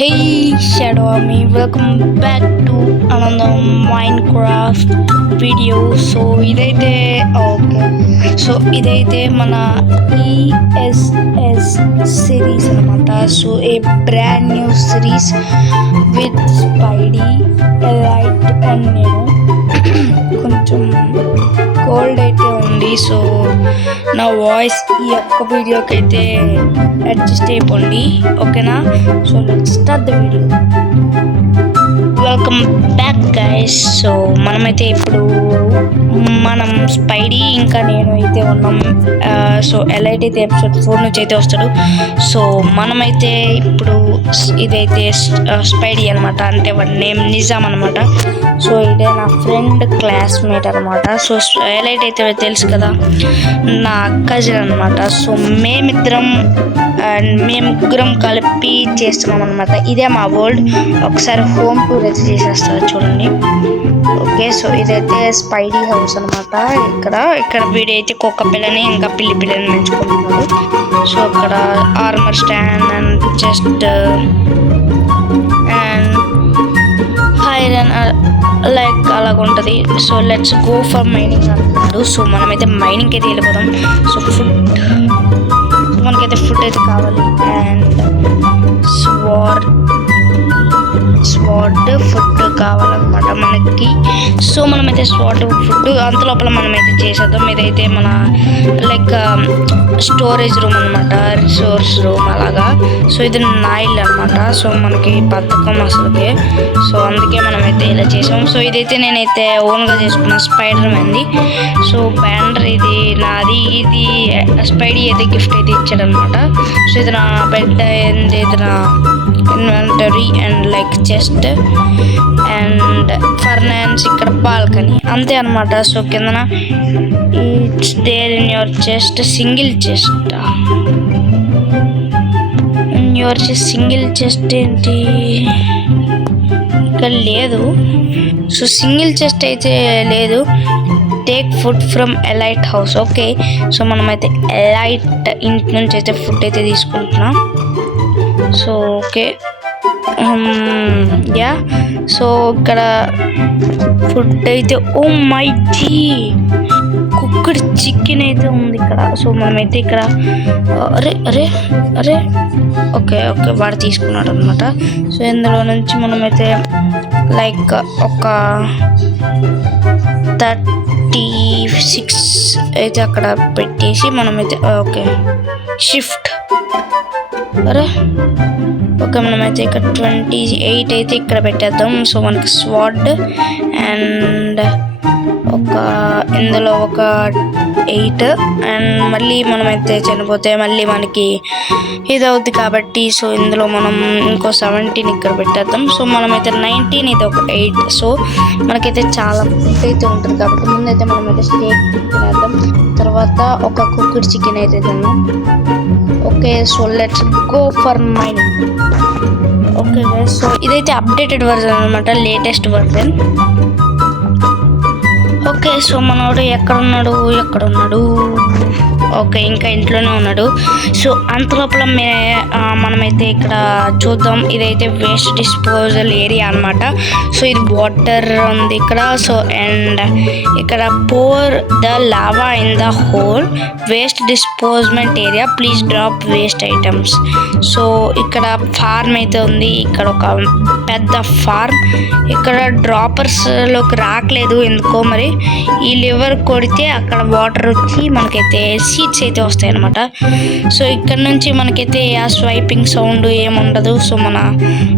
Hey Shadow Army, welcome back to another Minecraft video. So ఇదైతే మన ESS series అనమాట. So a brand new series with Spidey, Elite and నేను కొంచెం cold అయితే ఉంది. So నా వాయిస్ ఈ ఒక్క వీడియోకి అయితే అడ్జస్ట్ అయిపోండి, ఓకేనా? So let's start the video. Welcome back guys. So మనమైతే ఇప్పుడు మనం స్పైడీ ఇంకా నేను అయితే ఉన్నాం. సో ఎలైట్ అయితే ఎపిసోడ్ 4 నుంచి అయితే వస్తాడు. సో మనమైతే ఇప్పుడు ఇదైతే స్పైడీ అనమాట, అంటే వాడి నేమ్ నిజాం అనమాట. సో ఇదే నా ఫ్రెండ్ క్లాస్మేట్ అనమాట. సో ఎలైట్ అయితే తెలుసు కదా, నా కజిన్ అనమాట. సో మేము ముగ్గురం కలిపి చేస్తున్నాం అనమాట. ఇదే మా వరల్డ్. ఒకసారి హోమ్ టూర్ అయితే చేసేస్తారు చూడండి. ఓకే, సో ఇదైతే స్పైడీ హౌస్ అనమాట. ఇక్కడ వీడైతే కుక్క పిల్లని ఇంకా పిల్లి పిల్లని పెంచుకుంటున్నాడు. సో ఇక్కడ armour stand and chest and iron like అలాగ ఉంటుంది. So let's go for mining అంటున్నాడు. సో మనమైతే మైనింగ్కి అయితే వెళ్ళిపోదాం. సో మనకైతే ఫుడ్ అయితే కావాలి అండ్ స్వాడ్ ఫుడ్ కావాలన్నమాట మనకి. సో మనమైతే స్వాడ్ ఫుడ్ అంతలోపల మనమైతే చేసేద్దాం. ఇదైతే మన లైక్ స్టోరేజ్ రూమ్ అనమాట, రిసోర్స్ రూమ్ అలాగా. సో ఇది నాయిల్ అనమాట. సో మనకి బద్ధకం అసలుకి. సో అందుకే మనమైతే ఇలా చేసాం. సో ఇదైతే నేనైతే ఓన్గా చేసుకున్నా, స్పైడర్ మ్యాన్ది. సో బ్యానర్ ఇది నాది. ఇది స్పైడీ అయితే గిఫ్ట్ అయితే ఇచ్చాడు అనమాట. సో ఇది నా బెడ్, ఇది నా inventory and like chest and ఫర్నాన్స్, ఇక్కడ బాల్కనీ అంతే అనమాట. సో కిందన it's there in your chest, single chest. Your chest single chest ఏంటి ఇక్కడ లేదు. సో సింగిల్ చెస్ట్ అయితే లేదు. Take food from elite house. Okay, so మనమైతే ఎలైట్ ఇంటి నుంచి అయితే ఫుడ్ అయితే తీసుకుంటున్నాం. So okay yeah. సో ఇక్కడ ఫుడ్ అయితే oh my G cooked chicken అయితే ఉంది ఇక్కడ. సో మనమైతే ఇక్కడ అరే అరే అరే ఓకే వాడు తీసుకున్నాడు అనమాట. సో ఇందులో నుంచి మనమైతే లైక్ ఒక 36 అయితే అక్కడ పెట్టేసి మనమైతే ఓకే షిఫ్ట్ అరే ఓకే మనమైతే ఇక్కడ 28 అయితే ఇక్కడ పెట్టేద్దాం. సో మనకి స్వాడ్ అండ్ ఇందులో ఒక 8 అండ్ మళ్ళీ మనమైతే చనిపోతే మళ్ళీ మనకి ఇది అవుద్ది కాబట్టి సో ఇందులో మనం ఇంకో 17 ఇక్కడ పెట్టేద్దాం. సో మనమైతే 19, ఇది ఒక 8. సో మనకైతే చాలా ఫుడ్ అయితే ఉంటుంది కాబట్టి ముందైతే మనమైతే స్టేక్ తినేద్దాం, తర్వాత ఒక కుక్కడ్ చికెన్ అయితే తిన్నాం. Okay, so let's go for mining. Okay guys, so ఇదైతే అప్డేటెడ్ వర్జన్ అనమాట, లేటెస్ట్ వర్జన్. ఓకే, సో మనోడు ఎక్కడున్నాడు? ఓకే, ఇంకా ఇంట్లోనే ఉన్నాడు. సో అంతలోపల మనమైతే ఇక్కడ చూద్దాం. ఇదైతే వేస్ట్ డిస్పోజల్ ఏరియా అనమాట. సో ఇది వాటర్ ఉంది ఇక్కడ. సో అండ్ ఇక్కడ pour the lava in the hole waste డిస్పోజ్మెంట్ area, please drop waste items. So ఇక్కడ ఫార్మ్ అయితే ఉంది. ఇక్కడ ఒక పెద్ద ఫార్మ్. ఇక్కడ డ్రాపర్స్లోకి రావట్లేదు ఎందుకో మరి. ఈ లివర్ కొడితే అక్కడ వాటర్ వచ్చి మనకైతే సీడ్స్ అయితే వస్తాయి అనమాట. సో ఇక్కడ నుంచి మనకైతే ఆ స్వైపింగ్ సౌండ్ ఏముండదు. సో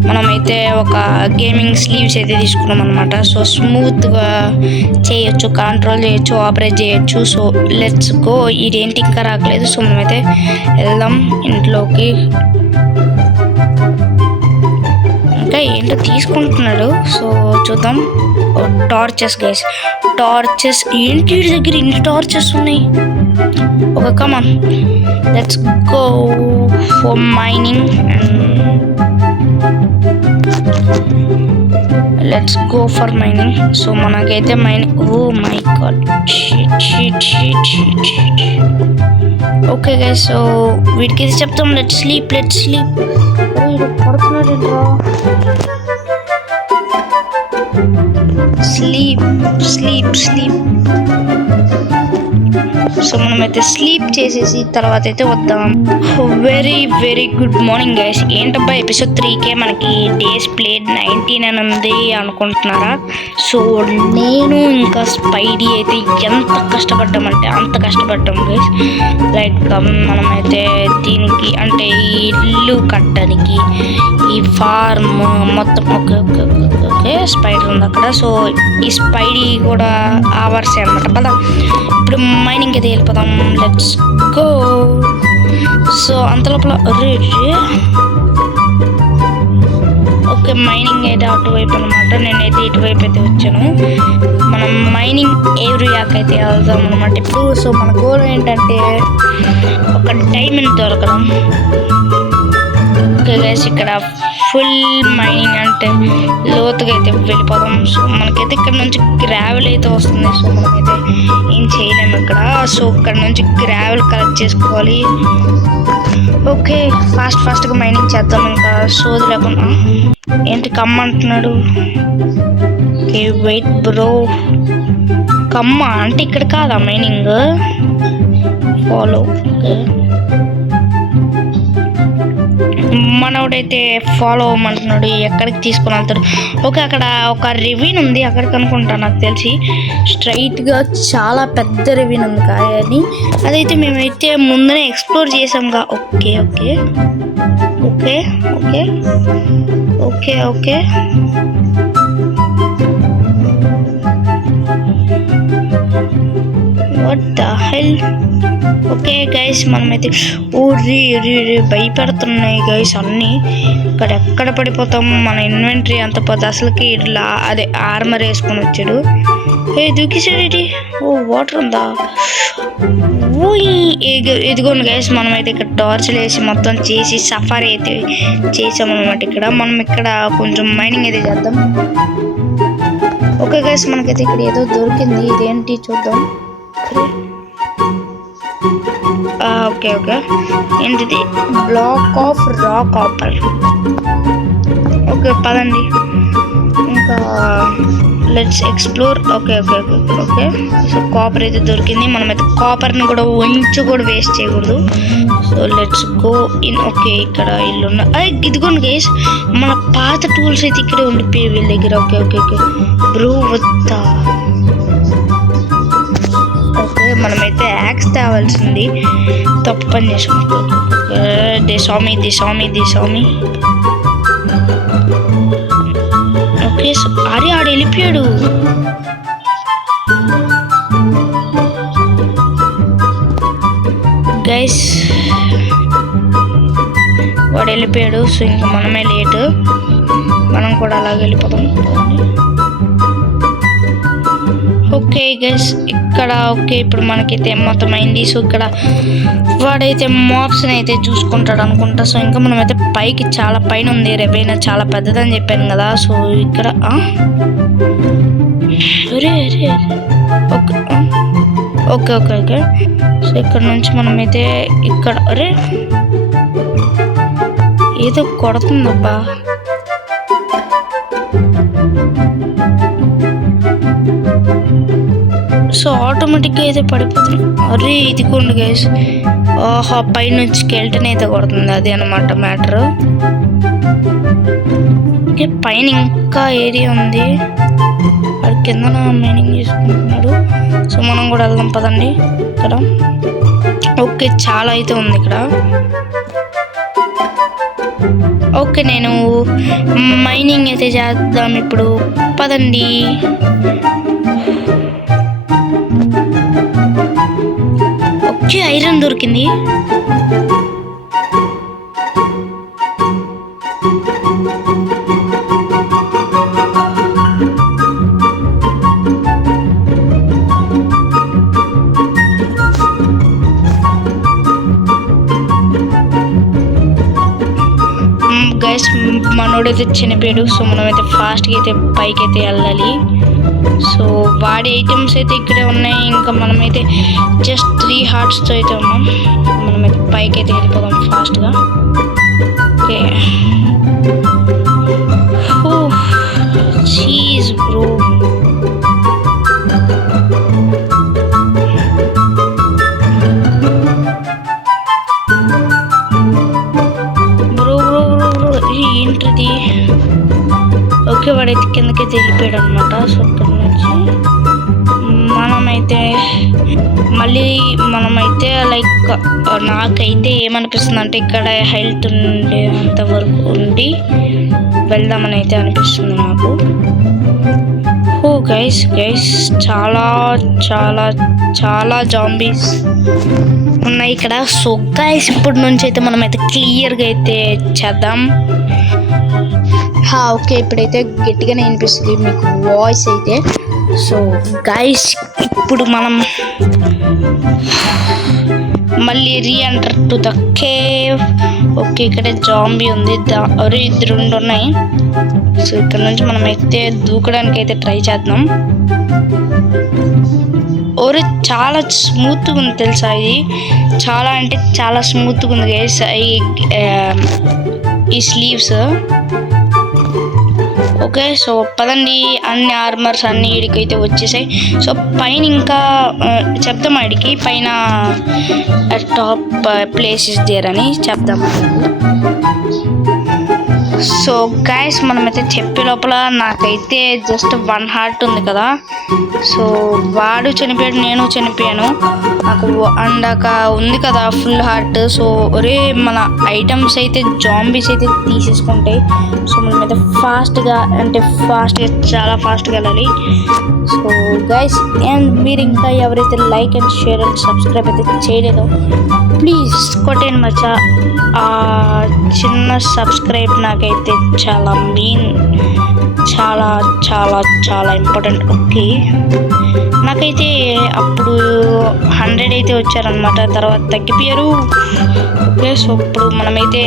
మనమైతే ఒక గేమింగ్ స్లీవ్స్ అయితే తీసుకున్నాం అనమాట. సో స్మూత్గా చేయొచ్చు, కంట్రోల్ చేయొచ్చు, ఆపరేట్ చేయొచ్చు. So let's go. ఇదేంటి ఇంకా రావట్లేదు. సో మనమైతే వెళ్దాం ఇంట్లోకి. ఇంకా ఏంటో తీసుకుంటున్నాడు. సో చూద్దాం. టార్చెస్ గైస్, టార్చెస్ ఏంటి వీడి దగ్గర ఇన్ని టార్చెస్ ఉన్నాయి. Okay come on, let's go for mining. So మనకైతే mining. Oh my god, okay guys, so వీడికి ఇది చెప్తాం. Let's sleep. ఇది పడుతున్నాడు. Sleep sleep sleep. సో మనమైతే స్లీప్ చేసేసి తర్వాత అయితే వద్దాం. Very very good morning guys. ఏంటబ్బా ఎపిసోడ్ 3కే మనకి డేస్ ప్లేడ్ 19 అని ఉంది అనుకుంటున్నారా? సో నేను ఇంకా స్పైడీ అయితే ఎంత కష్టపడ్డామంటే అంత కష్టపడ్డాం గైస్. లైక్ మనమైతే దీనికి అంటే ఈ ఇల్లు కట్టడానికి ఈ ఫార్మ్ మొత్తం okay okay okay okay spider ఉంది అక్కడ. సో ఈ స్పైడీ కూడా ఆవర్సే అనమాట. పదా ఇప్పుడు మైనింగ్ అయితే వెళ్ళిపోదాం. Let's go. సో అంతలోపల ఓకే మైనింగ్ అయితే అటువైపు అనమాట. నేనైతే ఇటువైపు అయితే వచ్చాను. మనం మైనింగ్ ఏరియాకి అయితే వెళ్దాం అనమాట ఇప్పుడు. సో మన గోల్ ఏంటంటే ఒక డైమండ్ దొరకడం. ఓకే గైస్ ఇక్కడ ఫుల్ మైనింగ్ అంటే లోతుగా అయితే వెళ్ళిపోదాం. సో మనకైతే ఇక్కడ నుంచి గ్రావెల్ అయితే వస్తుంది. సో మనమైతే ఏం చేయలేము ఇక్కడ. సో ఇక్కడ నుంచి గ్రావెల్ కలెక్ట్ చేసుకోవాలి. ఓకే ఫాస్ట్గా మైనింగ్ చేద్దాం ఇంకా సోది లేకుండా. ఏంటి కమ్మంటున్నాడు? Okay wait bro. కమ్మ అంటే ఇక్కడ కాదా మైనింగ్? ఫాలో. ఓకే మనోడైతే ఫాలో అవ్వమంటున్నాడు. ఎక్కడికి తీసుకొని వెళ్తాడు? ఓకే అక్కడ ఒక రివీన్ ఉంది అక్కడికి అనుకుంటా నాకు తెలిసి. స్ట్రైట్గా చాలా పెద్ద రివీన్ ఉంది కానీ అదైతే మేమైతే ముందునే ఎక్స్ప్లోర్ చేసాంగా. Okay okay okay okay okay okay what the hell. Okay guys మనమైతే భయపెడుతున్నాయి గైస్ అన్నీ. ఇక్కడ ఎక్కడ పడిపోతాం? మన ఇన్వెంటరీ అంత పోతే అసలుకి ఇట్లా అదే ఆర్మర్ వేసుకొని వచ్చాడు. దూకేసాడు. ఓ వాటర్ ఉందా? ఇదిగోండి గైస్ మనమైతే ఇక్కడ టార్చ్లు వేసి మొత్తం చేసి సఫారీ అయితే చేసామన్నమాట. ఇక్కడ మనం ఇక్కడ కొంచెం మైనింగ్ అయితే చేద్దాం. ఓకే గైస్ మనకైతే ఇక్కడ ఏదో దొరికింది. ఇదేంటి చూద్దాం. ఓకే ఓకే ఏంటిది? బ్లాక్ ఆఫ్ రా కాపర్. ఓకే పదండి ఇంకా let's explore. Okay okay okay okay so copper అయితే దొరికింది. మనమైతే కాపర్ని కూడా కూడా వేస్ట్ చేయకూడదు. So let's go in. Okay ఇక్కడ ఇల్లు ఉన్న ఇదిగోండి గైస్ మన పాత టూల్స్ అయితే ఇక్కడే ఉండిపోయి వీళ్ళ దగ్గర. ఓకే ఓకే ఓకే బ్రో వద్దా. ఓకే మనమైతే యాక్స్ తేవాల్సింది. తప్పు పని చేసాం. They Swamy. ఓకే అరే ఆడు వెళ్ళిపోయాడు. గైస్ వాడు వెళ్ళిపోయాడు. సో ఇంకా మనమే లేటు. మనం కూడా అలాగే వెళ్ళిపోతాం. ఓకే గైస్ ఇక్కడ ఓకే ఇప్పుడు మనకైతే మొత్తం అయింది. సో ఇక్కడ వాడైతే మాప్స్ని అయితే చూసుకుంటాడు అనుకుంటా. సో ఇంకా మనమైతే పైకి చాలా పైన ఉంది. రెవైనా చాలా పెద్దదని చెప్పాను కదా. సో ఇక్కడ okay okay okay okay so ఇక్కడ నుంచి మనమైతే ఇక్కడ ఏదో కొడుతుందబ్బా. సో ఆటోమేటిక్గా అయితే పడిపోతుంది. ఇదిగోండి గైస్ ఆహా పైనుంచి స్కెల్టన్ అయితే కొడుతుంది. అది అనమాట మ్యాటర్. ఓకే పైన ఇంకా ఏరియా ఉంది. అది కింద మైనింగ్ చేసుకుంటున్నాడు. సో మనం కూడా వెళ్దాం పదండి ఇక్కడ. ఓకే చాలా అయితే ఉంది ఇక్కడ. ఓకే నేను మైనింగ్ అయితే చేద్దాం ఇప్పుడు పదండి. ఓకే ఐరన్ దొరికింది. గైస్ మనోడైతే చనిపోయాడు. సో మనమైతే ఫాస్ట్గా అయితే పైకి అయితే వెళ్ళాలి. సో వాడి ఐటమ్స్ అయితే ఇక్కడే ఉన్నాయి. ఇంకా మనమైతే జస్ట్ 3 హార్ట్స్తో అయితే ఉన్నాం. మనమైతే పైకి అయితే వెళ్ళిపోదాం ఫాస్ట్గా. ఓకే వాడైతే కిందకైతే వెళ్ళిపోయాడు అనమాట. సో ఇక్కడ నుంచి మనమైతే లైక్ నాకైతే ఏమనిపిస్తుంది అంటే ఇక్కడ హెల్త్ ఉండేంత వరకు ఉండి వెళ్దామని అయితే అనిపిస్తుంది నాకు. ఓ గైస్ చాలా చాలా చాలా జాంబీస్ ఉన్నాయి ఇక్కడ. సో గైస్ ఇప్పటి నుంచి అయితే మనమైతే క్లియర్గా అయితే చేద్దాం. ఓకే, ఇప్పుడైతే గట్టిగానే వినిపిస్తుంది మీకు వాయిస్ అయితే. సో గైస్ ఇప్పుడు మనం మళ్ళీ re-enter to the cave. Okay, ఇక్కడ జాంబీ ఉంది, ఇద్దరు ఉన్నాయి. సో ఇక్కడ నుంచి మనం అయితే దూకడానికి అయితే ట్రై చేద్దాం. చాలా స్మూత్గా ఉంది తెలుసా, ఇది చాలా అంటే చాలా స్మూత్గా ఉంది గైస్ ఈ స్లీవ్స్. ఓకే, సో పదండి, అన్ని ఆర్మర్స్ అన్ని ఇడికైతే వచ్చేసాయి. సో పైన ఇంకా చెప్దాం, ఆడికి పైన టాప్ ప్లేస్ ఇస్ దేర్ అని చెప్దాం. సో గైస్ మనమైతే చెప్పే లోపల నాకైతే జస్ట్ 1 హార్ట్ ఉంది కదా. సో వాడు చనిపోయాడు, నేను చనిపోయాను. నాకు అందాక ఉంది కదా ఫుల్ హార్ట్. సో మన ఐటమ్స్ అయితే జాంబీస్ అయితే తీసేసుకుంటాయి. సో మనమైతే ఫాస్ట్గా చాలా ఫాస్ట్గా వెళ్ళాలి. సో గైస్, అండ్ మీరు ఇంకా ఎవరైతే like and share and subscribe అయితే చేయలేదో ప్లీజ్ కొట్టండి మచ్చా. చిన్న సబ్స్క్రైబ్ నాకైతే చాలా చాలా చాలా చాలా ఇంపార్టెంట్. ఓకే, నాకైతే అప్పుడు 100 అయితే వచ్చారనమాట, తర్వాత తగ్గిపోయారు. ఓకే, సో ఇప్పుడు మనమైతే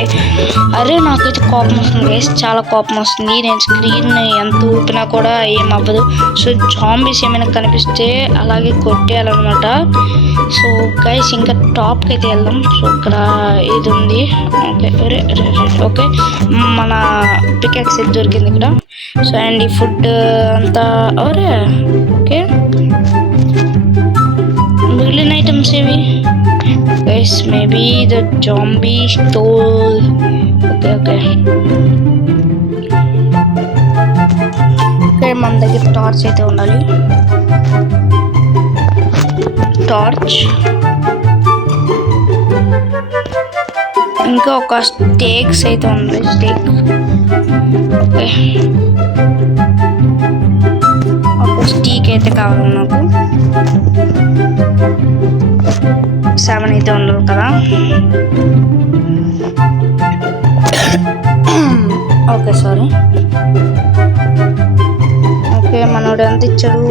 నాకైతే కోపం వస్తుంది గైస్, చాలా కోపం వస్తుంది. నేను స్క్రీన్ ఎంత ఊపినా కూడా ఏం అవ్వదు. సో జాంబీస్ ఏమైనా కనిపిస్తే అలాగే కొట్టేయాలన్నమాట. సో గైస్ ఇంకా టాప్కి అయితే వెళ్దాం. సో ఇక్కడ ఇది ఉంది. ఓకే, మన పికాక్స్ అయితే దొరికింది ఇక్కడ. సో అండ్ ఈ ఫుడ్ అంతా ఓకే, మిగిలిన ఐటమ్స్ ఏవి guys? Maybe the zombie stole. Okay, మన దగ్గర టార్చ్ అయితే ఉండాలి. టార్చ్, ఇంకా ఒక స్టేక్స్ అయితే ఉంది. స్టేక్, ఓకే, ఒక స్టీక్ అయితే కావాలి నాకు. 7 అయితే ఉండవు కదా. Okay, sorry. ఓకే, మనోడు ఎంత ఇచ్చాడు?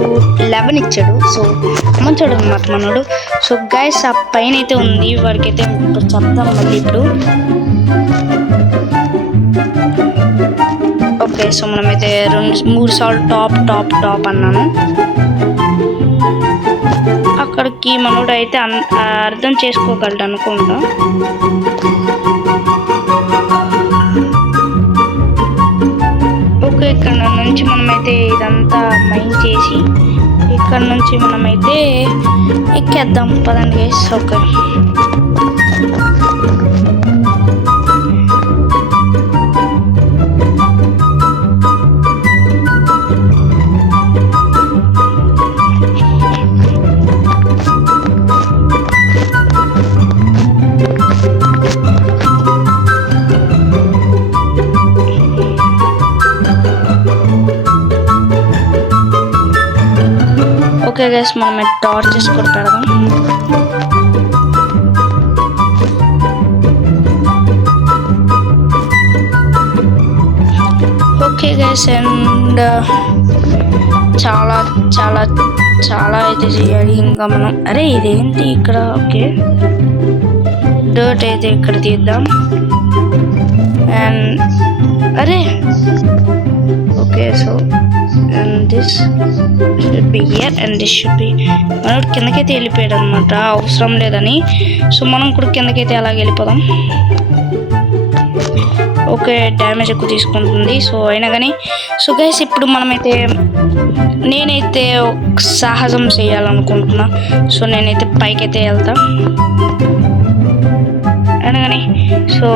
11 ఇచ్చాడు. సో మంచోడు అనమాట మనోడు. సో గైస్ ఆ పైన అయితే ఉంది, వాడికి అయితే చెప్తాం మళ్ళీ ఇప్పుడు. ఓకే, సో మనమైతే 3 సార్లు టాప్ అన్నాను. అక్కడికి మనోడు అయితే అర్థం చేసుకోగలడు అనుకుంటా. ఓకే, ఇక్కడ నుంచి మనమైతే ఇదంతా మైండ్ చేసి ఇక్కడ నుంచి మనమైతే ఎక్కేద్దాం పదండి గైస్. ఓకే, ఓకే గైస్, మనం టార్చెస్ కూడా పెడదాం. ఓకే గైస్, అండ్ చాలా చాలా చాలా అయితే చేయాలి ఇంకా మనం. ఇదేంటి ఇక్కడ? ఓకే, డర్ట్ అయితే ఇక్కడ తీద్దాం. And okay, so and this should be here and this should be. మనం కిందకైతే వెళ్ళిపోయాడు అనమాట, అవసరం లేదని. సో మనం కూడా కిందకైతే అలాగే వెళ్ళిపోదాం. ఓకే, డ్యామేజ్ ఎక్కువ తీసుకుంటుంది. సో అయినా కానీ. సో గైస్ ఇప్పుడు నేనైతే సాహసం చేయాలనుకుంటున్నా. సో నేనైతే పైకైతే వెళ్తా అయినా కానీ. So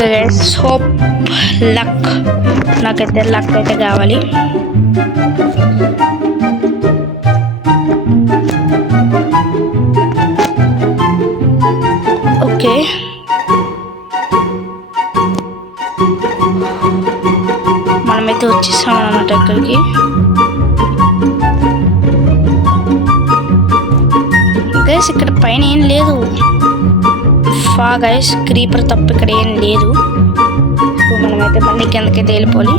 okay guys, hope luck. నాకైతే లక్ అయితే కావాలి. ఓకే, మనమైతే వచ్చేసాం అన్నమాట ఇక్కడికి. గైస్ ఇక్కడ పైన ఏం లేదు, గైస్ క్రీపర్ తప్ప ఇక్కడ ఏం లేదు. సో మనమైతే మళ్ళీ కిందకైతే వెళ్ళిపోవాలి.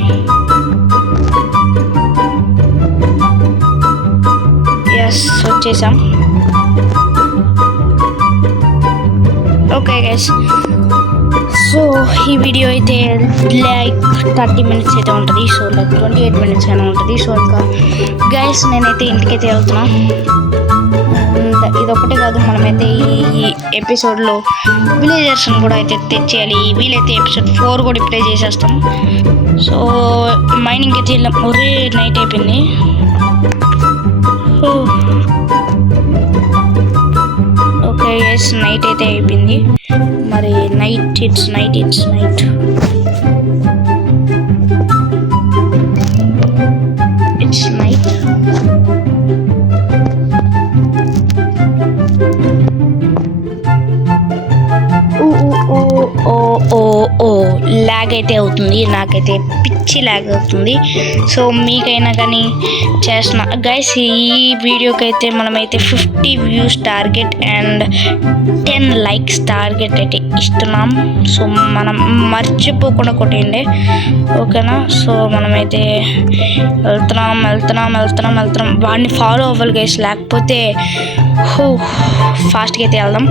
ఎస్, వచ్చేసాం. ఓకే గైస్, సో ఈ వీడియో అయితే లైక్ 30 minutes అయితే ఉంటుంది. సో లైక్ 28 minutes అయినా ఉంటుంది. సో ఇంకా గైస్ నేనైతే ఇంటికైతే వెళ్తున్నా. ఇదొక్కటే కాదు, మనమైతే ఈ ఎపిసోడ్లో విలేజర్స్ని కూడా అయితే తెచ్చేయాలి. వీలైతే ఎపిసోడ్ 4 కూడా ఇప్పుడే చేసేస్తాం. సో మైనింగ్ అయితే వెళ్ళాం. ఒరే నైట్ అయిపోయింది. ఓకే గైస్, నైట్ అయితే అయిపోయింది. మరి it's night it's night lag అయితే అవుతుంది, నాకైతే పిచ్చి ల్యాగ్ అవుతుంది. సో మీకైనా కానీ చేస్తున్నా గైస్. ఈ వీడియోకి అయితే మనమైతే 50 views target and 10 likes target అయితే ఇస్తున్నాం. సో మనం మర్చిపోకుండా కొట్టండి, ఓకేనా? సో మనమైతే వెళ్తున్నాం. వాడిని ఫాలో అవ్వాలి గైస్, లేకపోతే ఫాస్ట్గా అయితే వెళ్దాం.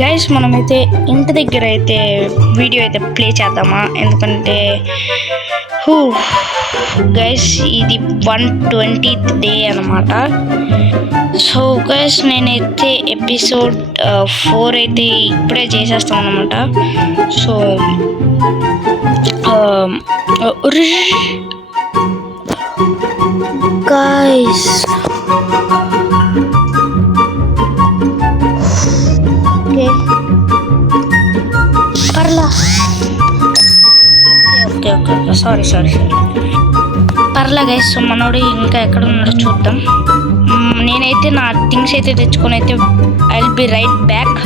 గైస్ మనమైతే ఇంటి దగ్గర అయితే వీడియో అయితే ప్లే చేద్దామా? ఎందుకంటే గైస్ ఇది 120th డే అనమాట. సో గైస్ నేనైతే ఎపిసోడ్ 4 అయితే ఇప్పుడే చేసేస్తాను అనమాట. సో గైస్ ఓకే సారీ పర్లా గైస్. సో మనోడు ఇంకా ఎక్కడ ఉన్నాడో చూద్దాం. నేనైతే నా థింగ్స్ అయితే తెచ్చుకొని అయితే I will be right back.